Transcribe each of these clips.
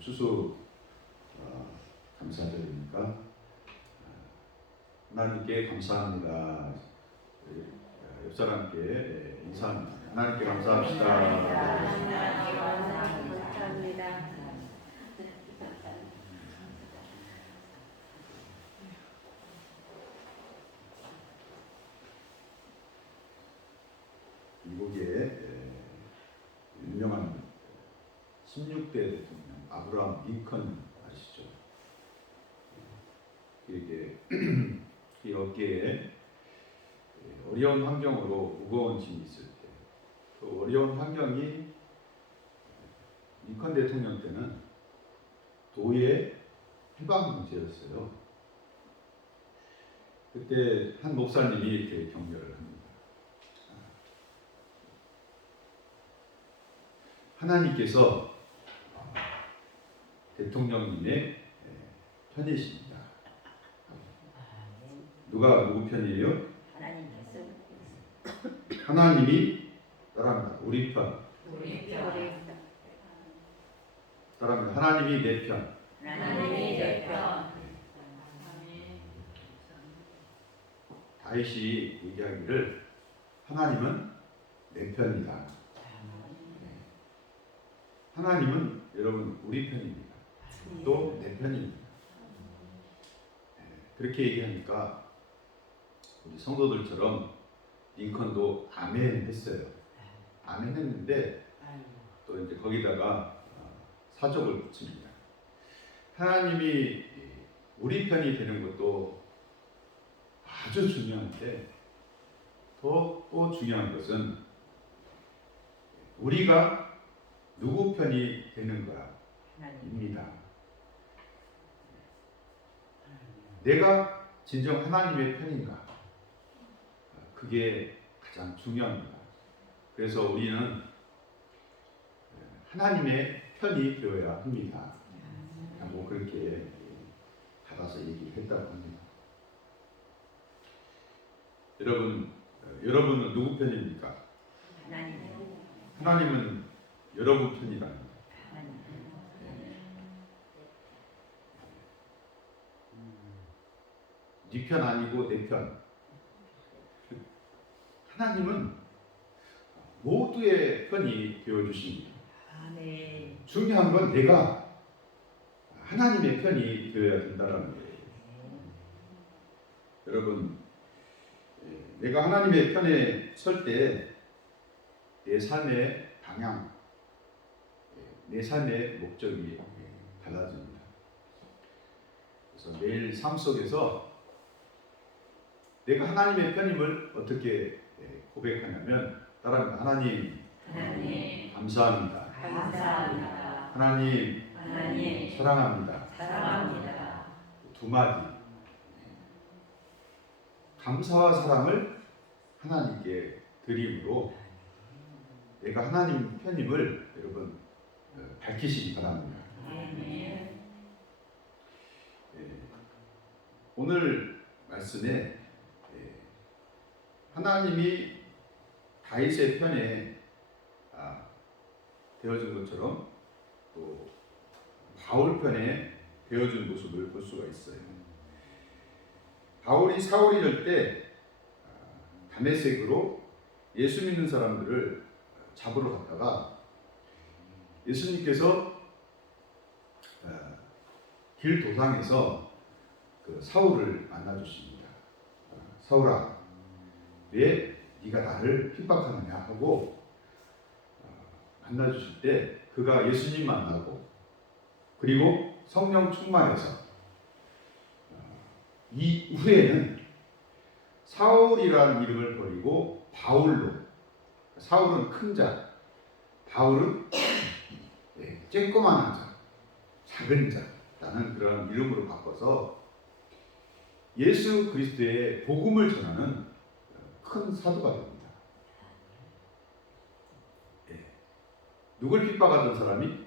추수 감사드립니까? 하나님께 감사합니다. 옆 사람께 인사합니다. 하나님께 감사합시다. 하나님께 감사합니다. 미국의 유명한 16대 대통령 아브라함 링컨 아시죠? 이게 이 어깨에 어려운 환경으로 무거운 짐이 있을 때, 그 어려운 환경이 링컨 대통령 때는 도의 해방 문제였어요. 그때 한 목사님이 이렇게 격려를 합니다. 하나님께서 대통령님의 편이십니다. 누가 누구 편이에요? 하나님이 따라합니다. 우리 편. 따라합니다. 하나님이 내 편. 다윗이 얘기하기를 하나님은 내 편이다. 하나님은 여러분 우리 편입니다. 또 내 편입니다. 그렇게 얘기하니까 우리 성도들처럼 링컨도 아멘 했어요. 아멘 했는데 또 이제 거기다가 사족을 붙입니다. 하나님이 우리 편이 되는 것도 아주 중요한데 또 중요한 것은 우리가 누구 편이 되는 거입니다. 내가 진정 하나님의 편인가? 그게 가장 중요합니다. 그래서 우리는 하나님의 편이 되어야 합니다. 뭐 그렇게 받아서 얘기했다고 합니다. 여러분은 누구 편입니까? 하나님은 여러분 편이랍니다. 네 편 아니고 내 편. 하나님은 모두의 편이 되어주십니다. 중요한 건 내가 하나님의 편이 되어야 된다는 거예요. 여러분, 내가 하나님의 편에 설 때 내 삶의 방향, 내 삶의 목적이 달라집니다. 그래서 매일 삶 속에서 내가 하나님의 편임을 어떻게 고백하냐면 따라합니다. 하나님 감사합니다. 하나님 사랑합니다. 두 마디. 감사와 사랑을 하나님께 드림으로 내가 하나님 편임을 여러분 밝히시기 바랍니다. 오늘 말씀에 하나님이 다윗의 편에 되어준 것처럼 또 바울 편에 되어준 모습을 볼 수가 있어요. 바울이 사울이 될 때 다메섹으로 예수 믿는 사람들을 잡으러 갔다가 예수님께서 길 도상에서 그 사울을 만나 주십니다. 사울아, 왜 네가 나를 핍박하느냐 하고 만나 주실 때 그가 예수님 만나고 그리고 성령 충만해서 이후에는 사울이라는 이름을 버리고 바울로, 사울은 큰 자, 바울은 쬐꼬만한 자, 작은 자라는 그런 이름으로 바꿔서 예수 그리스도의 복음을 전하는 큰 사도가 됩니다. 누굴 핍박하던 사람이?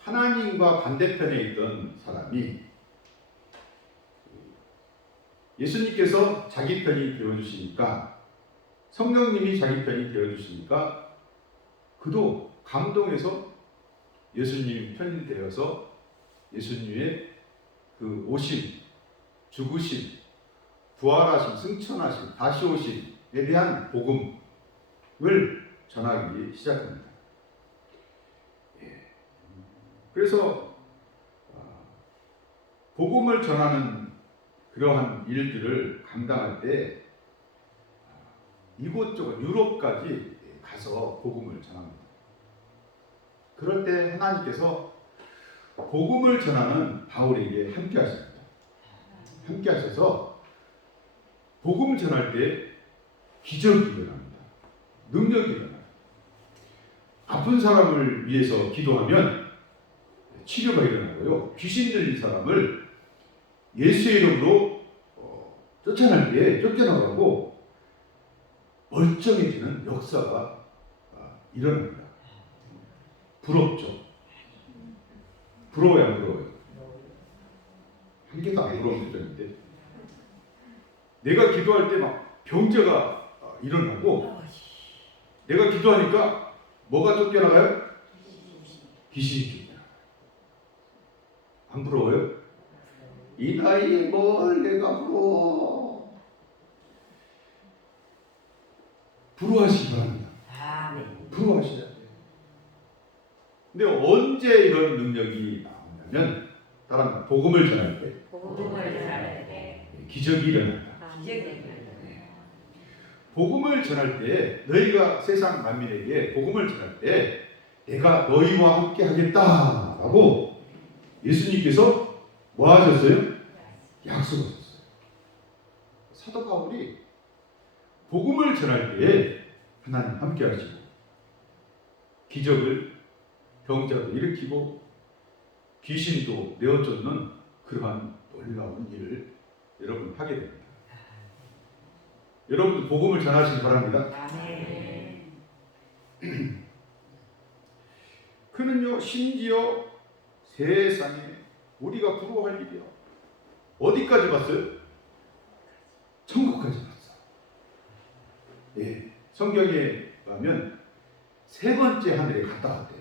하나님과 반대편에 있던 사람이 예수님께서 자기 편이 되어주시니까, 성령님이 자기 편이 되어주시니까 그도 감동해서 예수님이 편인되어서 예수님의 그 오심, 죽으심, 부활하심, 승천하심, 다시 오심에 대한 복음을 전하기 시작합니다. 그래서 복음을 전하는 그러한 일들을 감당할 때 이곳저곳 유럽까지 가서 복음을 전합니다. 그럴 때 하나님께서 복음을 전하는 바울에게 함께 하십니다. 함께 하셔서 복음 전할 때 기적이 일어납니다. 능력이 일어납니다. 아픈 사람을 위해서 기도하면 치료가 일어나고요. 귀신 들린 사람을 예수의 이름으로 쫓아낼 때 쫓겨나가고 멀쩡해지는 역사가 일어납니다. 부럽죠? 부러워요, 안 부러워요? 한 개도 안 부러운 표정인데 내가 기도할 때 막 병자가 일어나고 내가 기도하니까 뭐가 쫓겨나가요? 귀신이 쫓겨나가요. 안 부러워요? 이 나이에 뭘 내가 부러워. 부러워하시기 바랍니다. 부러워하시자. 근데 언제 이런 능력이 나오냐면 다른 복음을 전할 때 기적이 일어난다. 복음을 전할 때 너희가 세상 만민에게 복음을 전할 때 내가 너희와 함께 하겠다라고 예수님께서 뭐 하셨어요? 약속하셨어요. 사도 바울이 복음을 전할 때에 하나님 함께 하시고 기적을 병자도 일으키고 귀신도 내어쫓는 그러한 놀라운 일을 여러분 하게 됩니다. 여러분도 복음을 전하시기 바랍니다. 그는요 심지어 세상에 우리가 부러워할 일이요. 어디까지 갔어요? 천국까지 갔어. 예, 성경에 가면 세 번째 하늘에 갔다 왔대.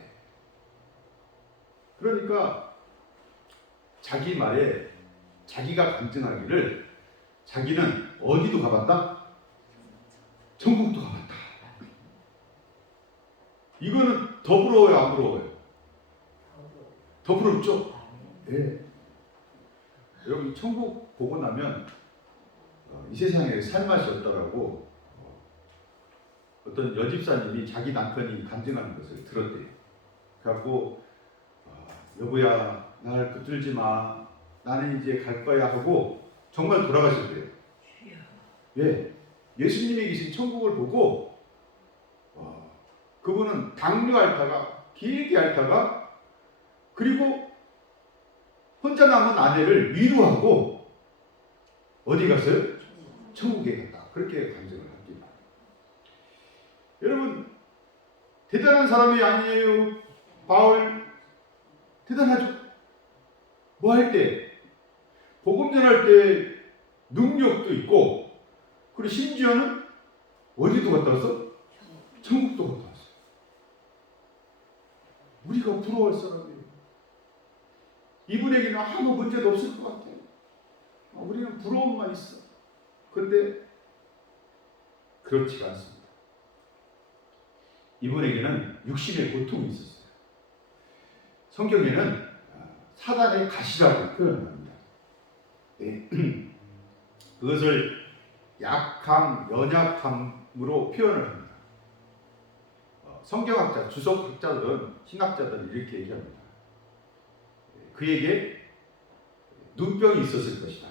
그러니까 자기 말에 자기가 간증하기를 자기는 어디도 가봤다? 천국도 가봤다. 이거는 더 부러워요, 안 부러워요? 더 부럽죠? 네. 여러분 천국 보고 나면 이 세상에 살 맛이 없다라고 어떤 여집사님이 자기 남편이 간증하는 것을 들었대요. 그래갖고 여보야 날 붙들지 마. 나는 이제 갈 거야 하고 정말 돌아가셨대요. 예, 예수님이 계신 천국을 보고 그분은 당뇨 앓다가 길게 앓다가 그리고 혼자 남은 아내를 위로하고 어디 갔어요? 천국에 갔다. 그렇게 간증을 합니다. 여러분 대단한 사람이 아니에요. 바울 대단하죠. 뭐 할 때? 복음 전할 때 능력도 있고 그리고 심지어는 어디도 갔다 왔어? 천국도 갔다 왔어. 우리가 부러워할 사람이에요. 이분에게는 아무 문제도 없을 것 같아요. 우리는 부러움만 있어. 그런데 그렇지가 않습니다. 이분에게는 육신의 고통이 있었어요. 성경에는 사단의 가시라고 표현합니다. 네. 그것을 약함, 연약함으로 표현을 합니다. 성경학자, 주석학자들은 신학자들은 이렇게 얘기합니다. 그에게 눈병이 있었을 것이다.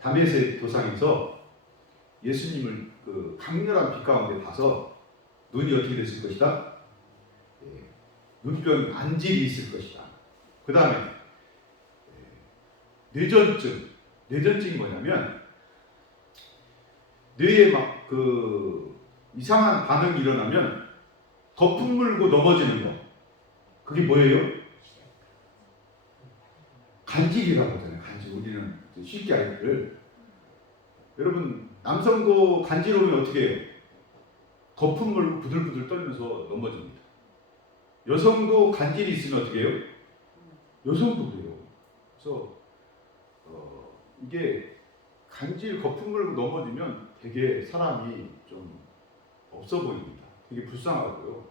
다메섹 도상에서 예수님을 그 강렬한 빛 가운데 봐서 눈이 어떻게 됐을 것이다? 눈병 안질이 있을 것이다. 그 다음에 뇌전증. 뇌전증이 뭐냐면 뇌에 막 그 이상한 반응이 일어나면 거품 물고 넘어지는 거. 그게 뭐예요? 간질이라고 하잖아요. 간질. 우리는 쉽게 알기를. 여러분 남성도 간지러우면 어떻게 해요? 거품 물고 부들부들 떨면서 넘어집니다. 여성도 간질이 있으면 어떻게 해요? 여성도 그래요. 그래서 이게 간질 거품을 넘어지면 되게 사람이 좀 없어 보입니다. 되게 불쌍하고요.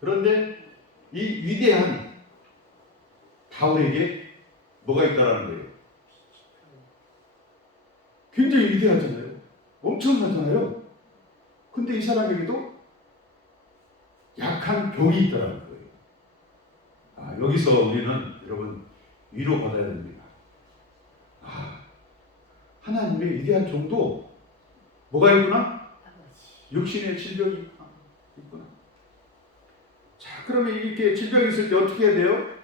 그런데 이 위대한 바울에게 뭐가 있다라는 거예요? 굉장히 위대하잖아요. 엄청나잖아요. 근데 이 사람에게도 약한 병이 있다라는 거예요. 여기서 우리는 여러분 위로받아야 됩니다. 하나님의 위대한 종도 뭐가 있구나? 육신의 질병이 있구나. 자, 그러면 이렇게 질병이 있을 때 어떻게 해야 돼요?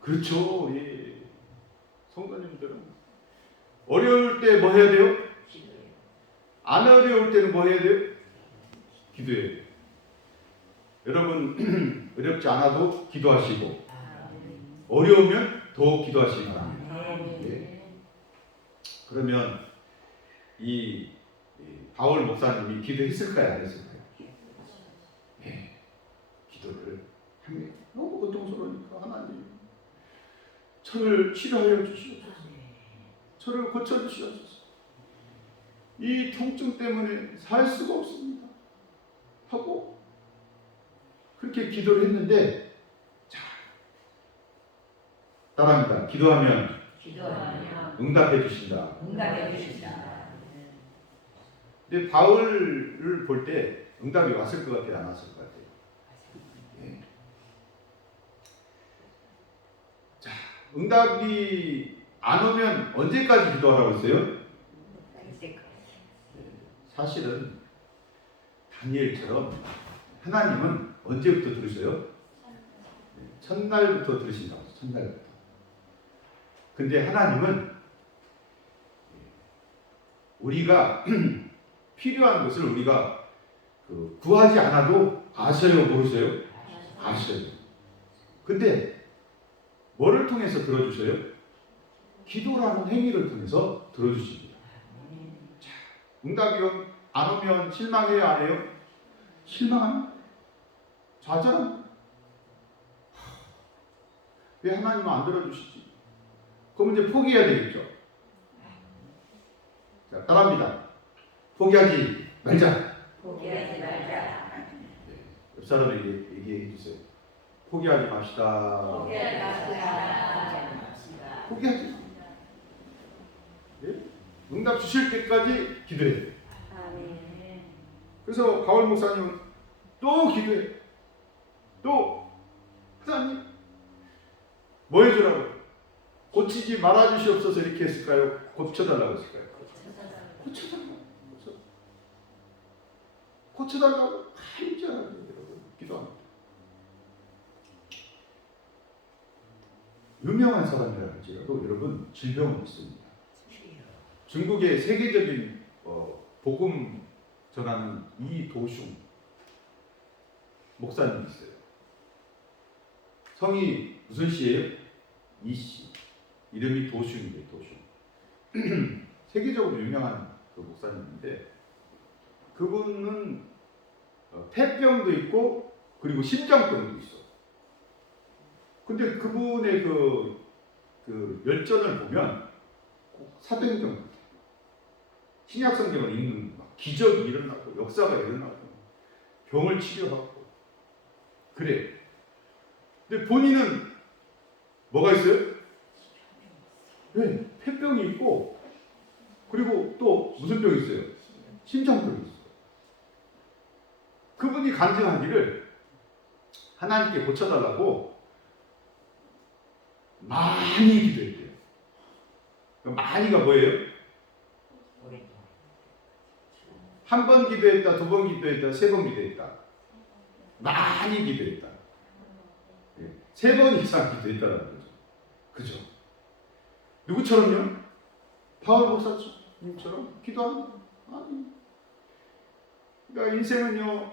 그렇죠. 예. 성도님들은 어려울 때 뭐 해야 돼요? 안 어려울 때는 뭐 해야 돼요? 기도해야 돼요. 여러분 어렵지 않아도 기도하시고 어려우면 더 기도하시기 바랍니다. 예. 그러면 이 바울 목사님이 기도했을까요? 안 했을까요? 예. 기도를 합니다. 너무 고통스러우니까 하나님 저를 치료하여 주시옵소서. 저를 고쳐주시옵소서. 이 통증 때문에 살 수가 없습니다. 하고 그렇게 기도를 했는데, 자, 따라합니다. 기도하면 응답해 주신다. 근데 바울을 볼 때 응답이 왔을 것 같아요? 안 왔을 것 같아요? 예. 자, 응답이 안 오면 언제까지 기도하라고 했어요? 사실은 다니엘처럼 하나님은 언제부터 들으셔요? 첫날부터 들으신다고. 첫날부터. 근데 하나님은 우리가 필요한 것을 우리가 구하지 않아도 아셔요, 모르세요? 아셔요. 근데 뭐를 통해서 들어주셔요? 기도라는 행위를 통해서 들어주십니다. 자, 응답이 안 오면 실망해요, 안 해요? 실망합니다. 좌절합니다. 왜 하나님은 안 들어주시지? 그럼 이제 포기해야 되겠죠. 자, 따라합니다. 포기하지 말자. 네, 옆 사람에게 얘기해 주세요. 포기하지 맙시다. 포기하지 마. 네? 응답 주실 때까지 기도해야 돼요. 그래서 바울 목사님은 또 기도해. 또 하나님 뭐 해주라고? 고치지 말아주시옵소서 이렇게 했을까요? 고쳐달라고 했을까요? 고쳐달라고 간절하게 여러분 기도합니다. 유명한 사람이라 할지라도 여러분 질병은 있습니다. 중국의 세계적인 복음 전하는 이도슝 목사님이 있어요. 성이 무슨 씨예요? 이씨. 이름이 도슝이에요. 도슝. 세계적으로 유명한 그 목사님인데 그분은 폐병도 있고 그리고 심장병도 있어. 근데 그분의 그 열전을 보면 사도행전 같아요. 신약 성경을 읽는 막 기적이 일어나고 역사가 일어나고 병을 치료하고 그래. 근데 본인은 뭐가 있어요? 네, 폐병이 있고 그리고 또 무슨 병이 있어요? 심장병이 있어요. 그분이 간증하기를 하나님께 고쳐달라고 많이 기도했대요. 많이가 뭐예요? 한 번 기도했다, 두 번 기도했다, 세 번 기도했다. 많이 기도했다. 세 번 이상 기도했다는 거죠. 그죠? 누구처럼요? 바울 목사님처럼 기도합니다. 아니. 그러니까 인생은요,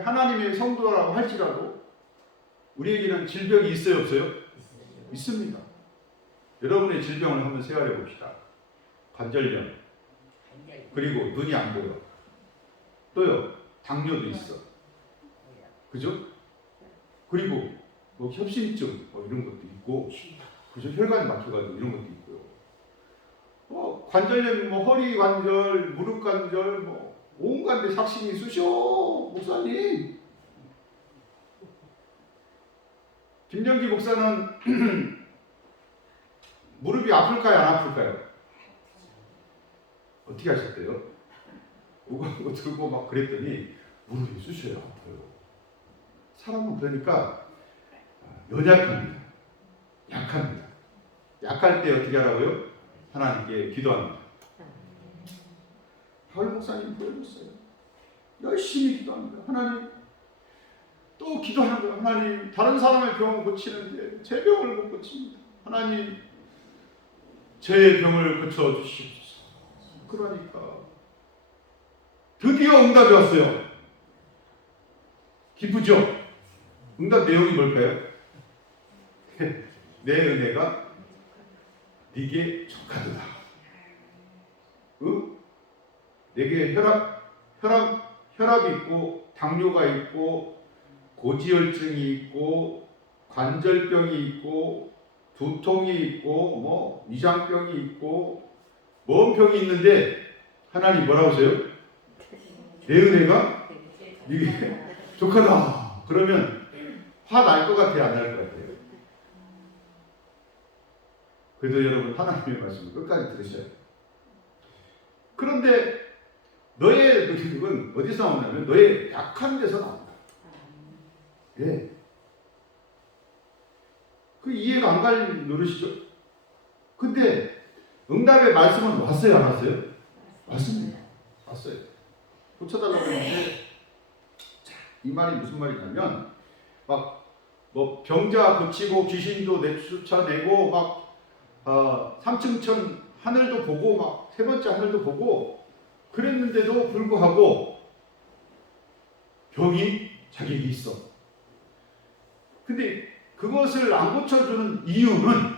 하나님의 성도라고 할지라도 우리에게는 질병이 있어요, 없어요? 있습니다. 여러분의 질병을 한번 세워려 봅시다. 관절염, 그리고 눈이 안 보여. 또요, 당뇨도 있어. 그죠? 그리고 뭐 협심증 뭐 이런 것도 있고, 그죠? 혈관이 막혀가지고 이런 것도 있고요. 관절염, 뭐 허리 관절, 무릎 관절, 뭐 온갖 데 삭신이 쑤셔, 목사님. 김정기 목사는 무릎이 아플까요, 안 아플까요? 어떻게 하셨대요? 오고 들고 막 그랬더니 무릎이 쑤셔요, 아파요. 사람은 그러니까 연약합니다. 약합니다. 약할 때 어떻게 하라고요? 하나님께 기도합니다. 바울 목사님 보여줬어요. 열심히 기도합니다. 하나님, 또 기도하는 거예요. 하나님, 다른 사람의 병을 고치는데 제 병을 못 고칩니다. 하나님, 제 병을 고쳐주시옵소서. 그러니까 드디어 응답이 왔어요. 기쁘죠? 응답 내용이 뭘까요? 내 은혜가 네게 족하도다. 응? 내게 혈압이 있고 당뇨가 있고 고지혈증이 있고 관절병이 있고 두통이 있고 뭐 위장병이 있고 뭔 병이 있는데 하나님 뭐라고 하세요? 내 은혜가 네게 족하다. 그러면 화 날 것 같아요, 안 날 것 같아요? 그래도 여러분 하나님의 말씀을 끝까지 들으셔야 돼요. 그런데 너의 능력은 어디서 나오냐면 너의 약한 데서 나온다. 예. 그 이해가 안 갈 노릇이죠. 근데 응답의 말씀은 왔어요, 안 왔어요? 왔습니다. 왔어요. 고쳐달라고 했는데, 이 말이 무슨 말이냐면 막 뭐 병자 고치고 귀신도 내쫓아내고 막 3층천 하늘도 보고 막 세 번째 하늘도 보고 그랬는데도 불구하고 병이 자기에게 있어. 근데 그것을 안 고쳐주는 이유는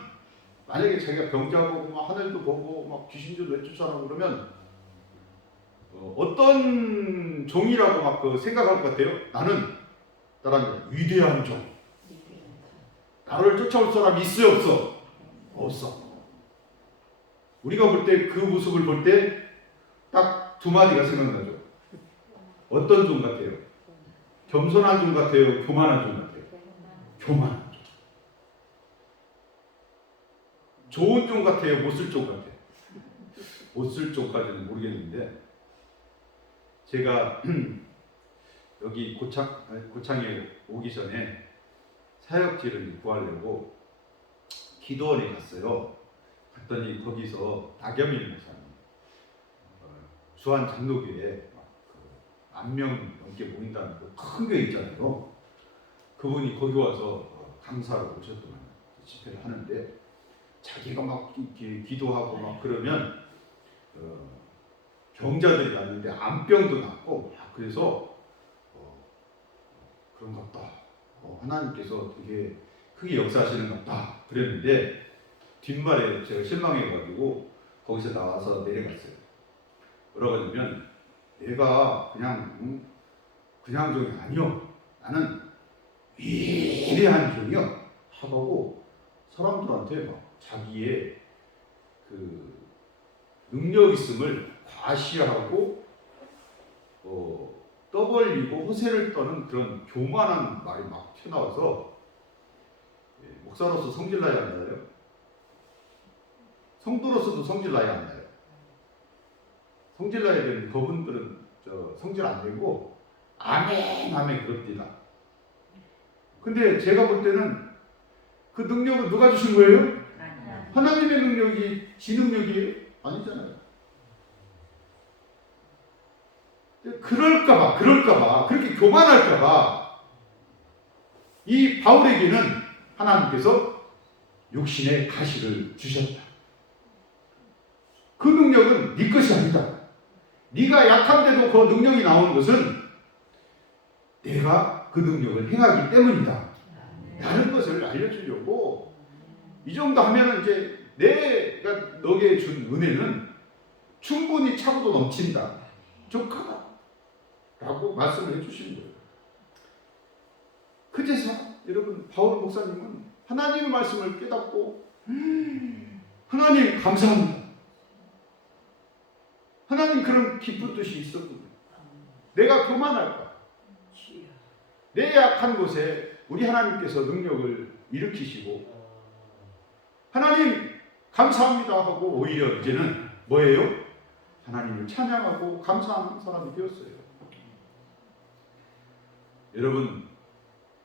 만약에 자기가 병자 보고 막 하늘도 보고 막 귀신도 내쫓아내고 그러면 어떤 종이라고 막 생각할 것 같아요? 나는 위대한 종. 나를 쫓아올 사람이 있어요, 없어? 없어. 우리가 볼 때 그 모습을 볼 때 딱 두 마디가 생각나죠. 어떤 종 같아요? 겸손한 종 같아요? 교만한 종 같아요? 교만한 종. 좋은 종 같아요? 못 쓸 종 같아요? 못 쓸 종까지는 모르겠는데 제가 여기 고창에 오기 전에 사역지를 구하려고 기도원에 갔어요. 갔더니 거기서 박여민 목사님, 주한 장로교에 10,000명 넘게 모인다는 그 큰 교회 있잖아요. 그분이 거기 와서 강사로 오셨더만 집회를 하는데 자기가 막 이렇게 기도하고 막 그러면 병자들이 났는데 암병도 났고 그래서 그런 것 같다. 하나님께서 되게 크게 역사하시는 것 같다. 그랬는데 뒷말에 제가 실망해가지고 거기서 나와서 내려갔어요. 뭐라고 하냐면 내가 그냥 종이 아니요. 나는 위대한 종이요. 하고 사람들한테 막 자기의 그 능력 있음을 과시하고 떠벌리고 허세를 떠는 그런 교만한 말이 막 튀어나와서 목사로서 성질 나야 안 나요? 성도로서도 성질 나야 안 나요? 성질 나야 되는 그분들은 성질 안 내고 아멘 그럽니다. 근데 제가 볼 때는 그 능력을 누가 주신 거예요? 하나님의 능력이 지 능력이에요? 아니잖아요. 그럴까봐 그렇게 교만할까봐 이 바울에게는 하나님께서 육신의 가시를 주셨다. 그 능력은 네 것이 아니다. 네가 약한데도 그 능력이 나오는 것은 내가 그 능력을 행하기 때문이다. 라는 것을 알려주려고 이 정도 하면 이제 내가 너에게 준 은혜는 충분히 차고도 넘친다. 족하다. 라고 말씀을 해주시는 거예요. 그제서 여러분 바울 목사님은 하나님의 말씀을 깨닫고 하나님 감사합니다. 하나님 그런 기쁜 뜻이 있었군요. 내가 교만할까? 내 약한 곳에 우리 하나님께서 능력을 일으키시고 하나님 감사합니다 하고 오히려 이제는 뭐예요? 하나님을 찬양하고 감사하는 사람이 되었어요. 여러분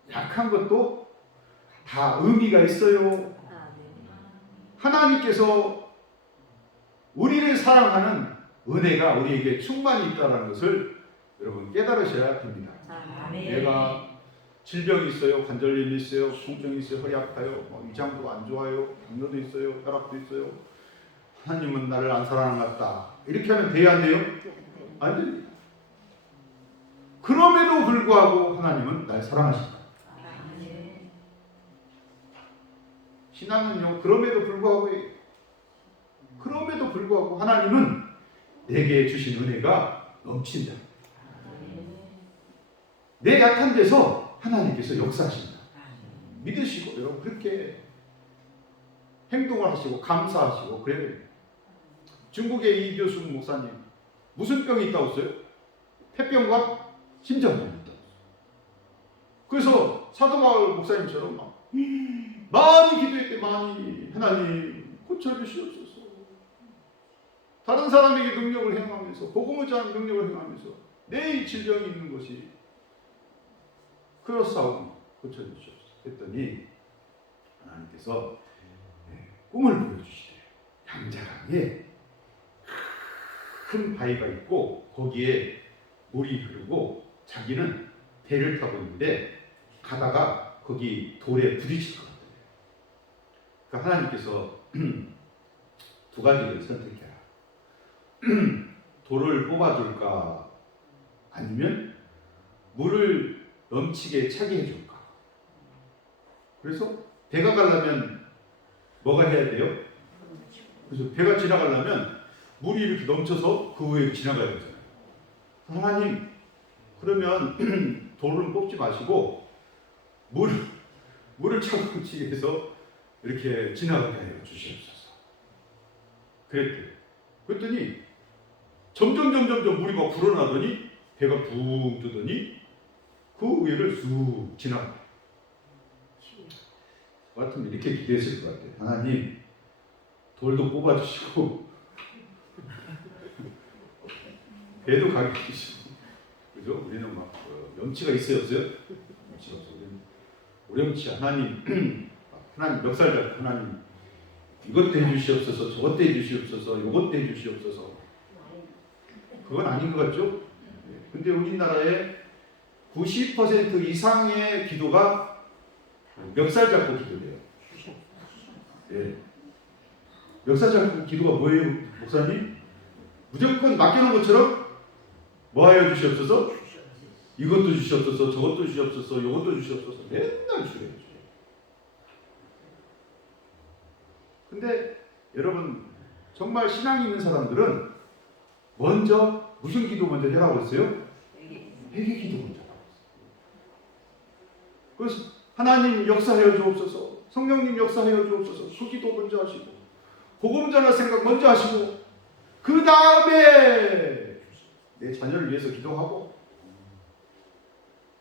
약한 것도 다 의미가 있어요. 하나님께서 우리를 사랑하는 은혜가 우리에게 충만히 있다는 것을 여러분 깨달으셔야 됩니다. 내가 질병이 있어요, 관절염이 있어요, 통증이 있어요, 허리 아파요, 위장도 안 좋아요, 당뇨도 있어요, 혈압도 있어요. 하나님은 나를 안 사랑하는 것 같다. 이렇게 하면 돼야 안 돼요? 안 됩니다. 그럼에도 불구하고 하나님은 날 사랑하신다. 신앙은요, 그럼에도 불구하고 하나님은 내게 주신 은혜가 넘친다. 내 약한 데서 하나님께서 역사하신다. 믿으시고 여러분 그렇게 행동을 하시고 감사하시고 그래야 됩니다. 중국의 이교순 목사님 무슨 병이 있다고 했어요? 폐병과 심장병이 있다고 했어요. 그래서 사도바울 목사님처럼 많이 기도했대. 많이 하나님 고쳐주시옵소서. 다른 사람에게 능력을 행하면서 복음을 전하는 능력을 행하면서 내 질병이 있는 것이 그렇사오니 고쳐주시옵소서 했더니 하나님께서 꿈을 보여주시대요. 양자강에 큰 바위가 있고 거기에 물이 흐르고 자기는 배를 타고 있는데 가다가 거기 돌에 부딪힐 것 같아요. 그러니까 하나님께서 두 가지를 선택해라. 돌을 뽑아줄까 아니면 물을 넘치게 차게 해줄까. 그래서 배가 가려면 뭐가 해야 돼요? 그래서 배가 지나가려면 물이 이렇게 넘쳐서 그 위에 지나가야 되잖아요. 하나님 그러면 돌은 뽑지 마시고 물을 차고 치게 해서 이렇게 지나가게 하여 주시옵소서. 그랬더니 점점 물이 막 불어나더니 배가 붕 뜨더니 그 위를 쑥 지나가요. 저 같으면 이렇게 기도했을 것 같아요. 하나님 돌도 뽑아주시고 배도 가게 해주시고, 그죠? 우리는 막 염치가 있어요, 없어요? 염치가 없어요. 오렴치 하나님 멱살 잡고 하나님 이것도 해주시옵소서, 저것도 해주시옵소서, 이것도 해주시옵소서. 그건 아닌 것 같죠? 근데 우리나라의 90% 이상의 기도가 멱살 잡고 기도돼요. 예. 멱살 잡고 기도가 뭐예요, 목사님? 무조건 맡겨놓은 것처럼 뭐 하여 주시옵소서? 이것도 주시옵소서, 저것도 주시옵소서, 이것도 주시옵소서. 맨날 주래요. 근데 여러분 정말 신앙이 있는 사람들은 먼저 무슨 기도 먼저 해라고 했어요? 회개 기도 먼저 하라고 했어요. 그래서 하나님 역사하여 주옵소서, 성령님 역사하여 주옵소서, 그 기도 먼저 하시고 복음 전할 생각 먼저 하시고 그 다음에 내 자녀를 위해서 기도하고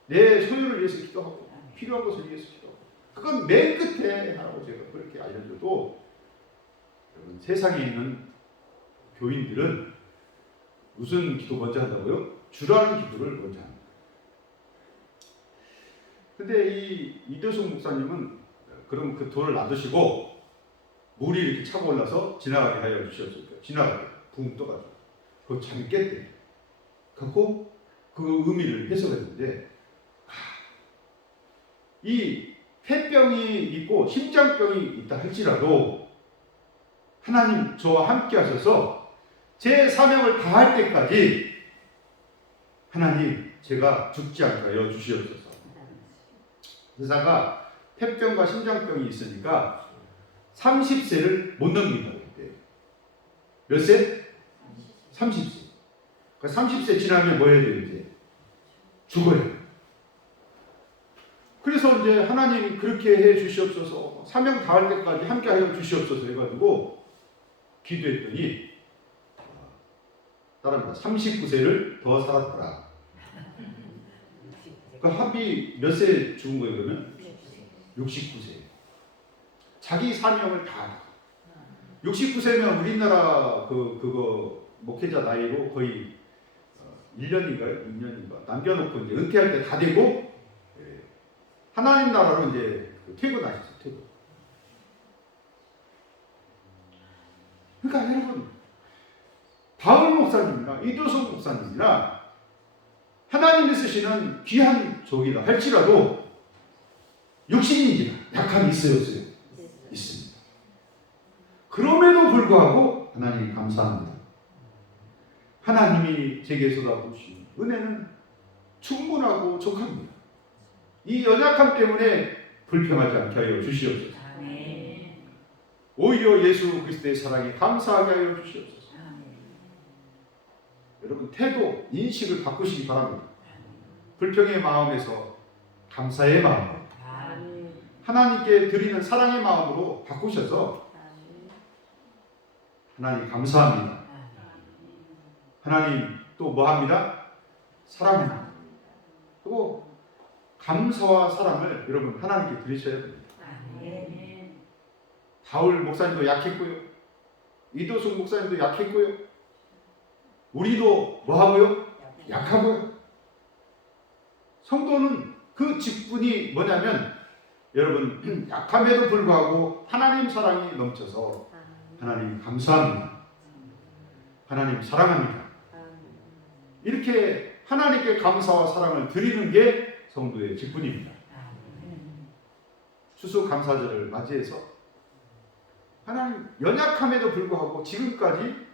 내 소유를 위해서 기도하고 필요한 것을 위해서 기도하고 그건 맨 끝에 하라고 제가 그렇게 알려줘도 여러분 세상에 있는 교인들은 무슨 기도 먼저 한다고요? 주라는 기도를 먼저 합니다. 근데 이 이도숙 목사님은 그럼 그 돌을 놔두시고 물이 이렇게 차고 올라서 지나가게 하여 주시옵소서. 지나가게 붕 떠가지고 그거 잠이 깼대. 갖고 그 의미를 해석했는데 이 폐병이 있고 심장병이 있다 할지라도 하나님 저와 함께 하셔서 제 사명을 다할 때까지 하나님 제가 죽지 않게 하여 주시옵소서. 의사가 폐병과 심장병이 있으니까 30세를 못 넘긴다고 했대요. 몇 세? 30세. 그러니까 30세 지나면 뭐 해야 돼요? 이제 죽어요. 그래서 이제 하나님 그렇게 해 주시옵소서, 사명 다할 때까지 함께 하여 주시옵소서 해가지고 기도했더니 따라합니다. 39세를 더 살았더라. 그 합이 몇 세 죽은 거예요 그러면? 69세. 자기 사명을 다. 69세면 우리나라 그거 목회자 나이로 거의 1년인가요? 2년인가 남겨놓고 이제 은퇴할 때 다 되고 하나님 나라로 이제 퇴근하셨어요. 퇴근. 그러니까 여러분, 바울 목사님이나 이도석 목사님이나 하나님이 쓰시는 귀한 종이라 할지라도 육신인지라 약함이 있어요, 없어요? 있습니다. 그럼에도 불구하고 하나님 감사합니다. 하나님이 제게 쏟아부으신 은혜는 충분하고 족합니다. 이 연약함 때문에 불평하지 않게 하여 주시옵소서. 오히려 예수 그리스도의 사랑에 감사하게 하여 주시옵소서. 여러분, 태도, 인식을 바꾸시기 바랍니다. 불평의 마음에서 감사의 마음, 하나님께 드리는 사랑의 마음으로 바꾸셔서 하나님 감사합니다. 하나님 또 뭐합니다? 사랑합니다. 그리고 감사와 사랑을 여러분 하나님께 드리셔야 됩니다. 바울 목사님도 약했고요. 이도숙 목사님도 약했고요. 우리도 뭐하고요? 약하고요. 성도는 그 직분이 뭐냐면 여러분 약함에도 불구하고 하나님 사랑이 넘쳐서 하나님 감사합니다. 하나님 사랑합니다. 이렇게 하나님께 감사와 사랑을 드리는 게 성도의 직분입니다. 추수감사절을 맞이해서 하나님 연약함에도 불구하고 지금까지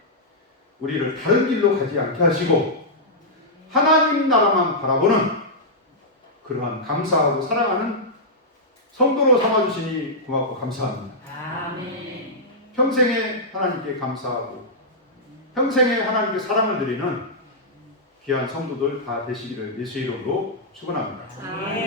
우리를 다른 길로 가지 않게 하시고 하나님 나라만 바라보는 그러한 감사하고 사랑하는 성도로 삼아주시니 고맙고 감사합니다. 아멘. 평생에 하나님께 감사하고 평생에 하나님께 사랑을 드리는 귀한 성도들 다 되시기를 예수의 이름으로 축원합니다. 아멘.